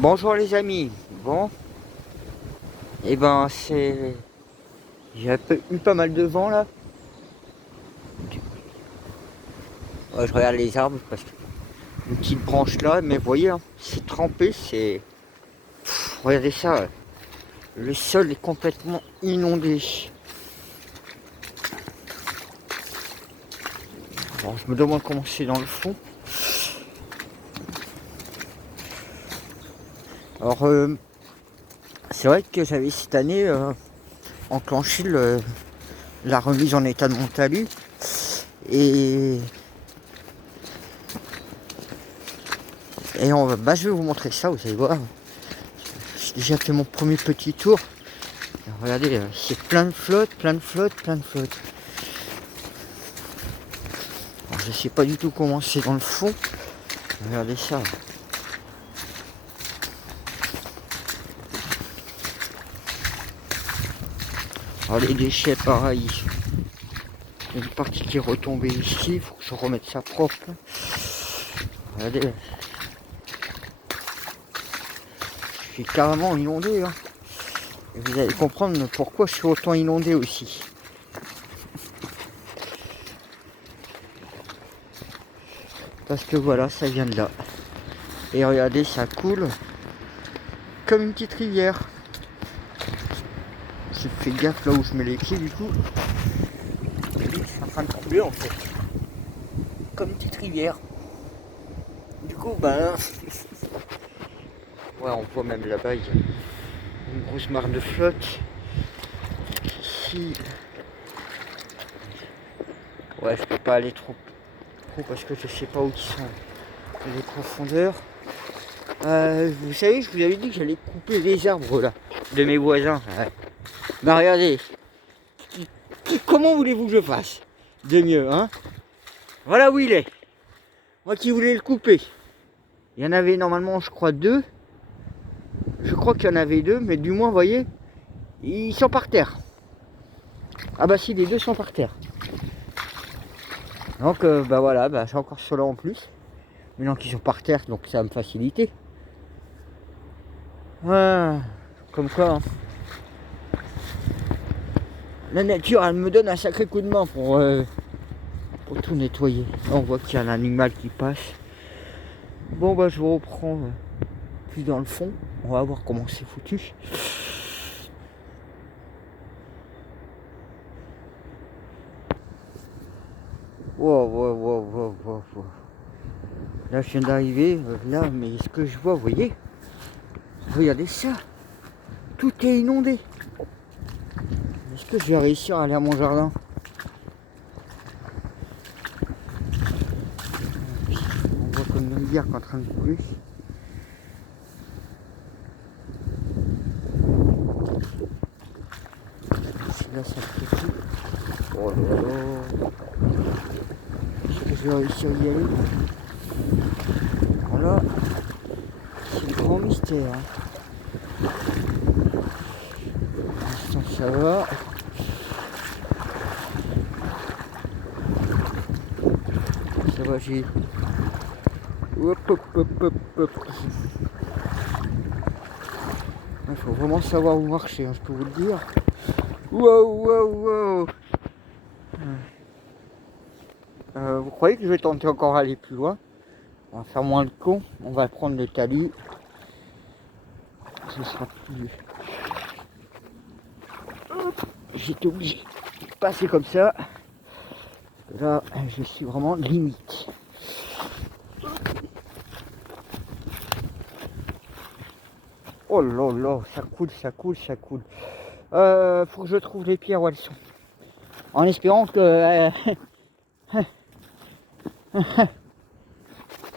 Bonjour les amis. Bon, et ben c'est... J'ai eu pas mal de vent là. Ouais, je regarde les arbres parce que une petite branche là, mais vous voyez, hein, c'est trempé, c'est... Regardez ça, le sol est complètement inondé. Alors, je me demande comment c'est dans le fond. Alors, c'est vrai que j'avais cette année enclenché la remise en état de mon talus. Et bah, je vais vous montrer ça, vous allez voir. J'ai déjà fait mon premier petit tour. Et regardez, c'est plein de flotte, plein de flotte, plein de flotte. Alors, je sais pas du tout comment c'est dans le fond. Regardez ça. Alors les déchets pareil. Il y a une partie qui est retombée ici, il faut que je remette ça propre. Regardez. Je suis carrément inondé. Hein. Et vous allez comprendre pourquoi je suis autant inondé aussi. Parce que voilà, ça vient de là. Et regardez, ça coule comme une petite rivière. J'ai fait gaffe là où je mets les pieds du coup. C'est en train de couler en fait. Comme une petite rivière. Du coup, ben... ouais, on voit même là-bas, il y a une grosse mare de flotte. Ici... ouais, je peux pas aller trop parce que je sais pas où sont les profondeurs. Vous savez, je vous avais dit que j'allais couper les arbres là, de mes voisins. Ouais. Ben regardez, comment voulez-vous que je fasse de mieux, hein? Voilà où il est. Moi qui voulais le couper. Il y en avait normalement, je crois, deux. Je crois qu'il y en avait deux, mais du moins, vous voyez, ils sont par terre. Ah bah si, les deux sont par terre. Donc, bah voilà, bah, j'ai encore cela en plus. Maintenant qu'ils sont par terre, donc ça va me faciliter. Ah, comme quoi, hein. La nature, elle me donne un sacré coup de main pour tout nettoyer. Là, on voit qu'il y a un animal qui passe. Bon, bah, je vous reprends plus dans le fond. On va voir comment c'est foutu. Wow, wow, wow, wow, wow, wow. Là, je viens d'arriver. Là, mais ce que je vois, vous voyez? Regardez ça. Tout est inondé. Est-ce que je vais réussir à aller à mon jardin? On voit comme une rivière qui est en train de couler. Là, ça fait tout. Oh là là. Est-ce que je vais réussir à y aller? Voilà. C'est le grand mystère. Hein. Pour l'instant, ça va. Ça va, j'ai... hop, hop, hop, hop, hop. Il faut vraiment savoir où marcher, hein, je peux vous le dire. Wow, wow, wow. Vous croyez que je vais tenter encore aller plus loin? On va faire moins le con. On va prendre le talus. Ce sera plus... J'étais obligé de passer comme ça. Là, je suis vraiment limite. Oh là là, ça coule, ça coule, ça coule. Faut que je trouve les pierres où elles sont. En espérant que...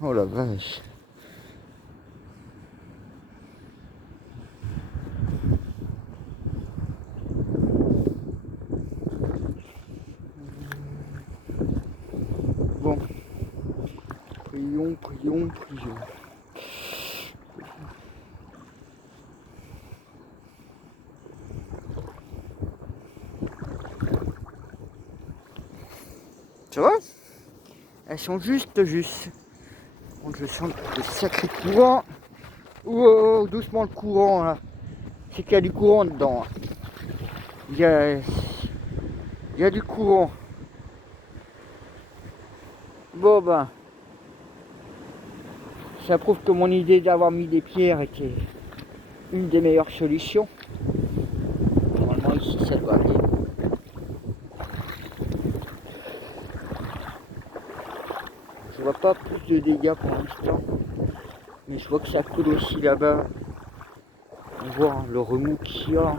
oh la vache. Bon. Prions, prions, prions. Ça va? Elles sont juste. Donc je sens le sacré courant. Oh, doucement le courant là. C'est qu'il y a du courant dedans. Il y a du courant. Bon ben, ça prouve que mon idée d'avoir mis des pierres était une des meilleures solutions. Normalement ici ça doit aller. Je vois pas plus de dégâts pour l'instant. Mais je vois que ça coule aussi là-bas. On voit hein, le remous qu'il y a.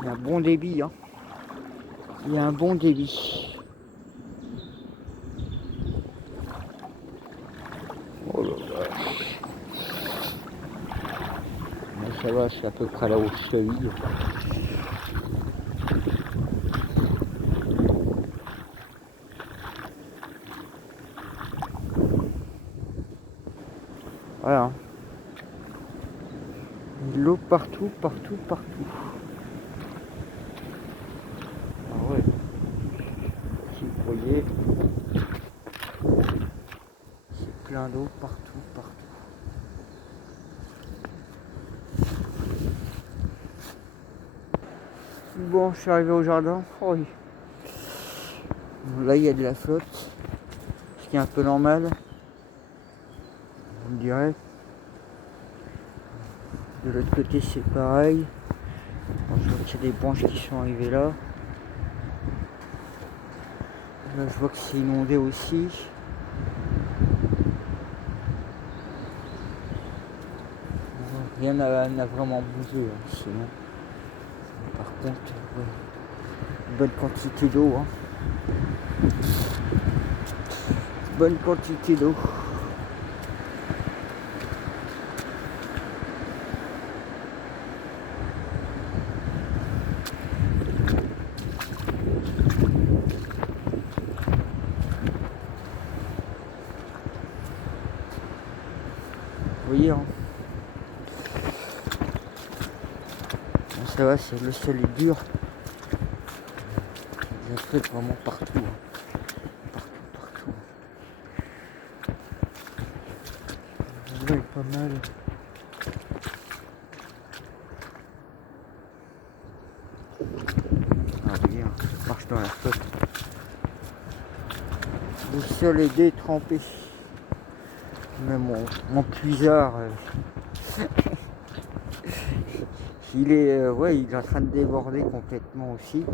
Il y a un bon débit, hein. Il y a un bon débit. Oh là là. Mais ça va, c'est à peu près là où je suis. Voilà. De l'eau partout, partout, partout. Ah ouais. Si vous voyez, c'est plein d'eau partout, partout. Bon, je suis arrivé au jardin. Oh oui. Là, il y a de la flotte. Ce qui est un peu normal. On dirait. De l'autre côté, c'est pareil. Bon, je vois qu'il y a des branches qui sont arrivées là. Là, je vois que c'est inondé aussi. Rien n'a vraiment bougé, hein, sinon. Par contre, ouais, bonne quantité d'eau. Hein. Bonne quantité d'eau. Vous voyez, hein. Bon, ça va, le sol est dur. Il y a des feuilles vraiment partout. Hein. Partout. Là, il est pas mal. Ah oui, hein, je marche dans la flotte. Le sol est détrempé. Même mon puisard, il est, ouais, il est en train de déborder complètement aussi.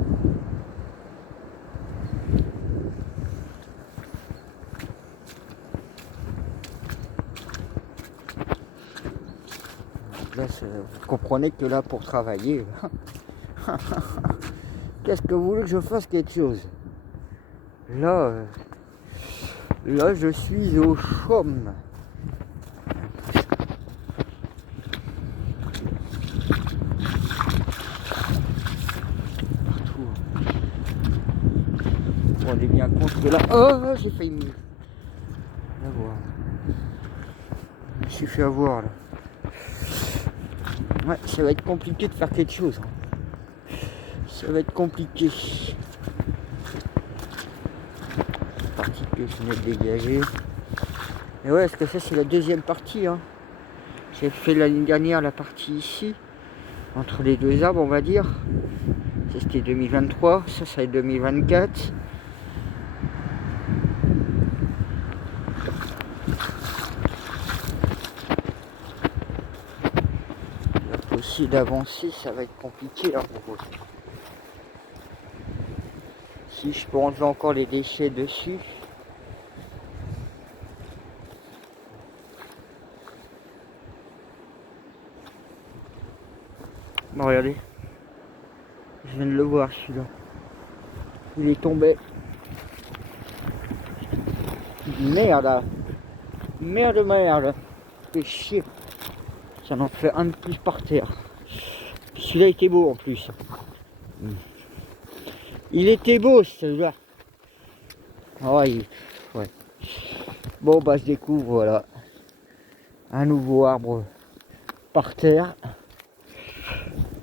Donc là, vous comprenez que là, pour travailler, qu'est-ce que vous voulez que je fasse quelque chose? Là, là, je suis au chaume. Vous vous rendez bien compte que là, oh, j'ai failli me avoir. Je me suis fait avoir là. Ouais, ça va être compliqué de faire quelque chose. Ça va être compliqué. Partie que je venais de dégager. Et ouais, parce que ça c'est la deuxième partie. Hein. J'ai fait l'année dernière la partie ici, entre les deux arbres on va dire. C'était 2023, ça c'est 2024. Là, aussi d'avancer, ça va être compliqué. Hein, pour vous. Si je peux enlever encore les déchets dessus. Bon, regardez. Je viens de le voir celui-là. Il est tombé. Merde. Merde. Fait chier. Ça en fait un de plus par terre. Celui-là était beau en plus. Il était beau celui-là. Oh, Ouais. Bon bah je découvre voilà un nouveau arbre par terre.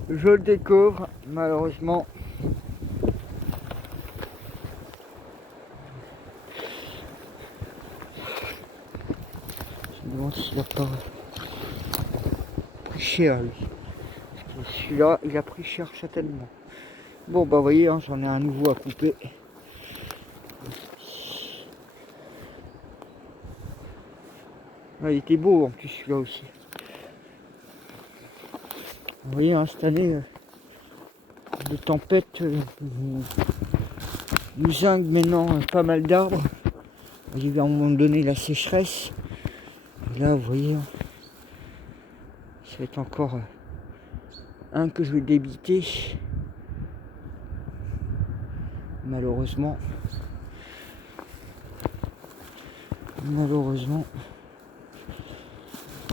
Je le découvre malheureusement. Je me demande s'il a pas pris cher lui. Parce que celui-là il a pris cher certainement. Bon bah vous voyez hein, j'en ai un nouveau à couper. Ah, il était beau en plus celui-là aussi. Vous voyez hein, cette année les tempêtes nous zinguent maintenant pas mal d'arbres. Il y a eu à un moment donné la sécheresse. Et là vous voyez hein, ça va être encore un que je vais débiter. Malheureusement.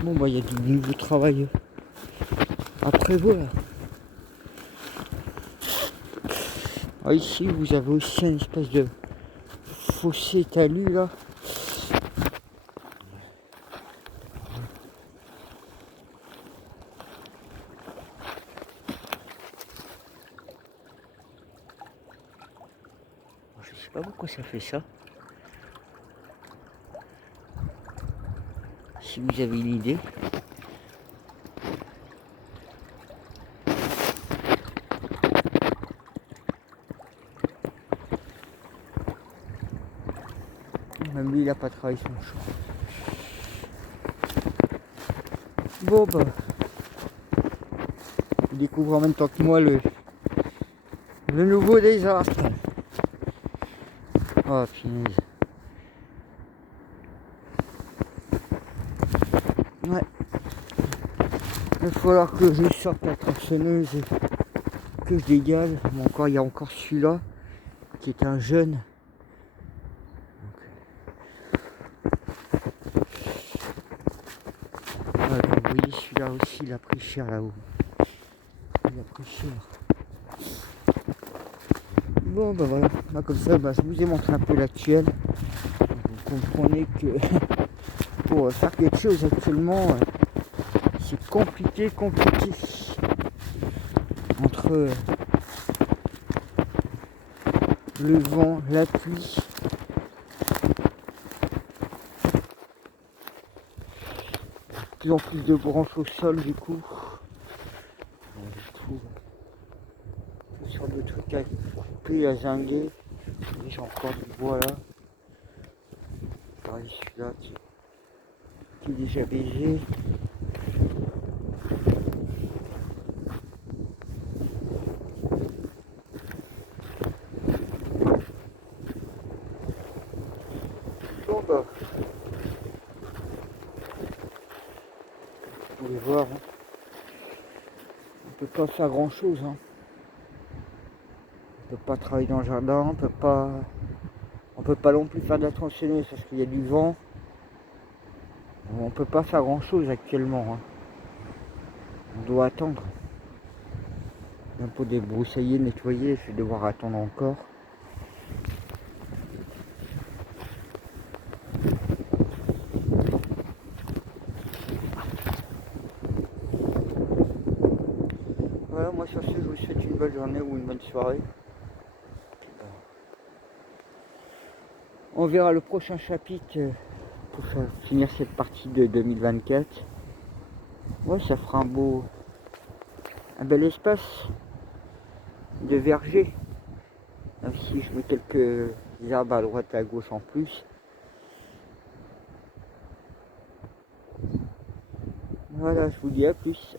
Bon bah il y a du nouveau travail à prévoir. Ah, ici vous avez aussi une espèce de fossé talus là. Je sais pas pourquoi ça fait ça. Si vous avez une idée. Même lui il a pas travaillé son champ. Bon bah je découvre en même temps que moi le nouveau désastre. Oh punaise. Ouais. Il va falloir que je sorte la tronçonneuse et que je dégage. Bon, encore, il y a encore celui-là qui est un jeune. Voilà, vous voyez celui-là aussi il a pris cher là-haut. Il a pris cher. Bon bah voilà, bah, comme ça bah, je vous ai montré un peu l'actuel. Vous comprenez que pour faire quelque chose actuellement c'est compliqué. Entre le vent, la pluie. De plus en plus de branches au sol du coup. Je trouve toutes sortes de trucs à couper, à zinguer. J'ai encore du bois là. Pareil celui-là qui est déjà baisé. Bon bah vous pouvez voir hein. On peut pas faire grand chose hein. On peut pas travailler dans le jardin, on peut pas non plus faire de la tronçonneuse parce qu'il y a du vent. On peut pas faire grand chose actuellement hein. On doit attendre. Un peu débroussailler, nettoyer, je vais devoir attendre encore. Voilà, moi sur ce, je vous souhaite une bonne journée ou une bonne soirée. On verra le prochain chapitre pour finir cette partie de 2024. Ouais, ça fera un bel espace de verger. Même si je mets quelques arbres à droite et à gauche en plus. Voilà, je vous dis à plus.